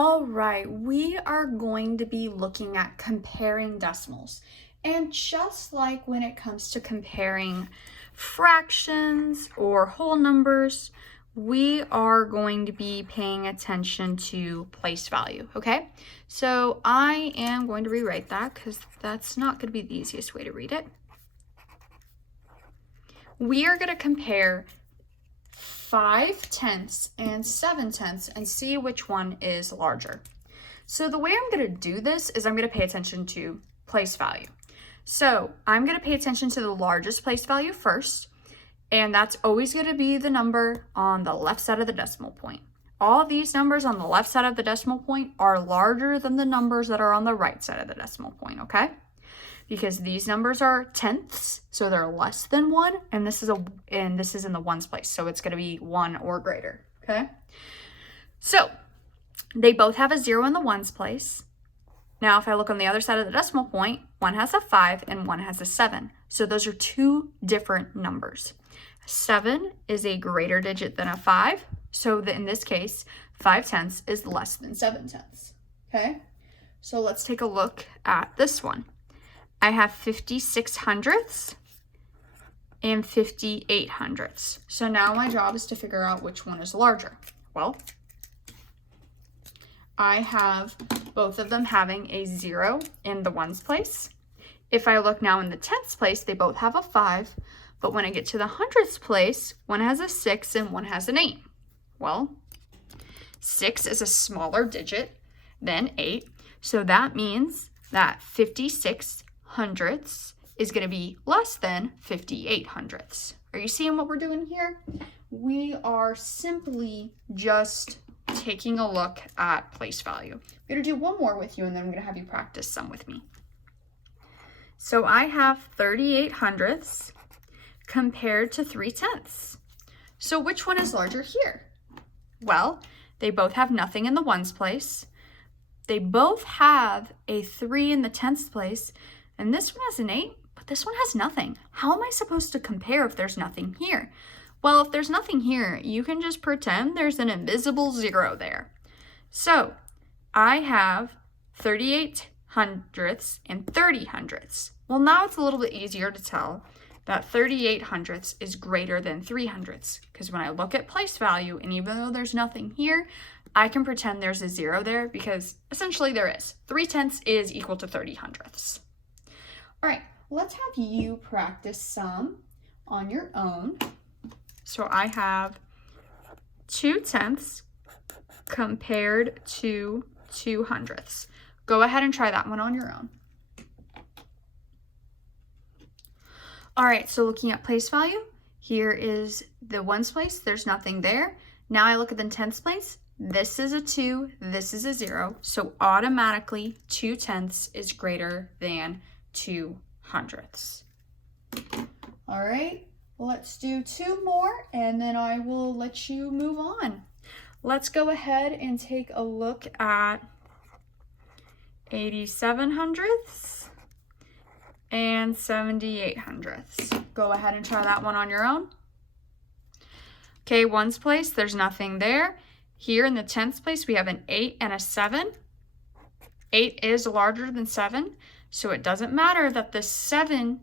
All right, we are going to be looking at comparing decimals. And just like when it comes to comparing fractions or whole numbers, we are going to be paying attention to place value, okay? So I am going to rewrite that because that's not going to be the easiest way to read it. We are going to compare 5/10 and 7/10 and see which one is larger. So the way I'm going to do this is I'm going to pay attention to place value. So I'm going to pay attention to the largest place value first, and that's always going to be the number on the left side of the decimal point. All of these numbers on the left side of the decimal point are larger than the numbers that are on the right side of the decimal point, okay? Because these numbers are tenths, so they're less than 1, and this is in the ones place, so it's going to be 1 or greater, okay? So they both have a 0 in the ones place. Now, if I look on the other side of the decimal point, one has a 5 and one has a 7. So those are two different numbers. 7 is a greater digit than a 5, so that in this case, 5/10 is less than 7/10, okay? So let's take a look at this one. I have 56/100 and 58/100. So now my job is to figure out which one is larger. Well, I have both of them having a 0 in the ones place. If I look now in the tenths place, they both have a 5, but when I get to the hundredths place, one has a 6 and one has an 8. Well, 6 is a smaller digit than 8, so that means that 56/100 is going to be less than 58/100. Are you seeing what we're doing here? We are simply just taking a look at place value. I'm going to do one more with you, and then I'm going to have you practice some with me. So I have 38/100 compared to 3/10. So which one is larger here? Well, they both have nothing in the ones place. They both have a 3 in the tenths place, and this one has an 8, but this one has nothing. How am I supposed to compare if there's nothing here? Well, if there's nothing here, you can just pretend there's an invisible 0 there. So I have 38/100 and 30/100. Well, now it's a little bit easier to tell that 38/100 is greater than 3/100, because when I look at place value, and even though there's nothing here, I can pretend there's a 0 there, because essentially there is. 3/10 is equal to 30/100. All right, let's have you practice some on your own. So I have 2/10 compared to 2/100. Go ahead and try that one on your own. All right, so looking at place value, here is the ones place, there's nothing there. Now I look at the tenths place, this is a 2, this is a 0, so automatically 2/10 is greater than 2/100. All right, let's do 2 more, and then I will let you move on. Let's go ahead and take a look at 87/100 and 78/100. Go ahead and try that one on your own. Okay, ones place, there's nothing there. Here in the tenths place, we have an 8 and a 7. 8 is larger than 7, so it doesn't matter that the 7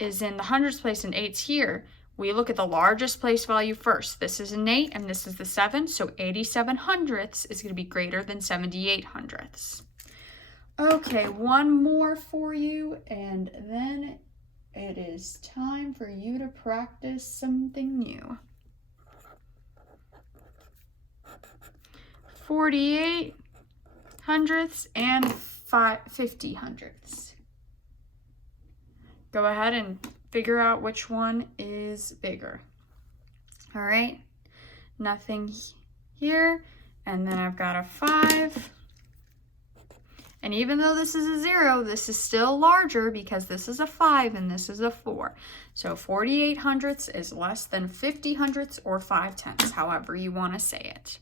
is in the hundreds place and 8's here. We look at the largest place value first. This is an 8 and this is the 7, so 87/100 is going to be greater than 78/100. Okay, one more for you, and then it is time for you to practice something new. 48/100 and 50/100. Go ahead and figure out which one is bigger. All right, nothing here, and then I've got a 5. And even though this is a 0, this is still larger because this is a 5 and this is a 4. So 48/100 is less than 50/100 or 5/10, however you want to say it.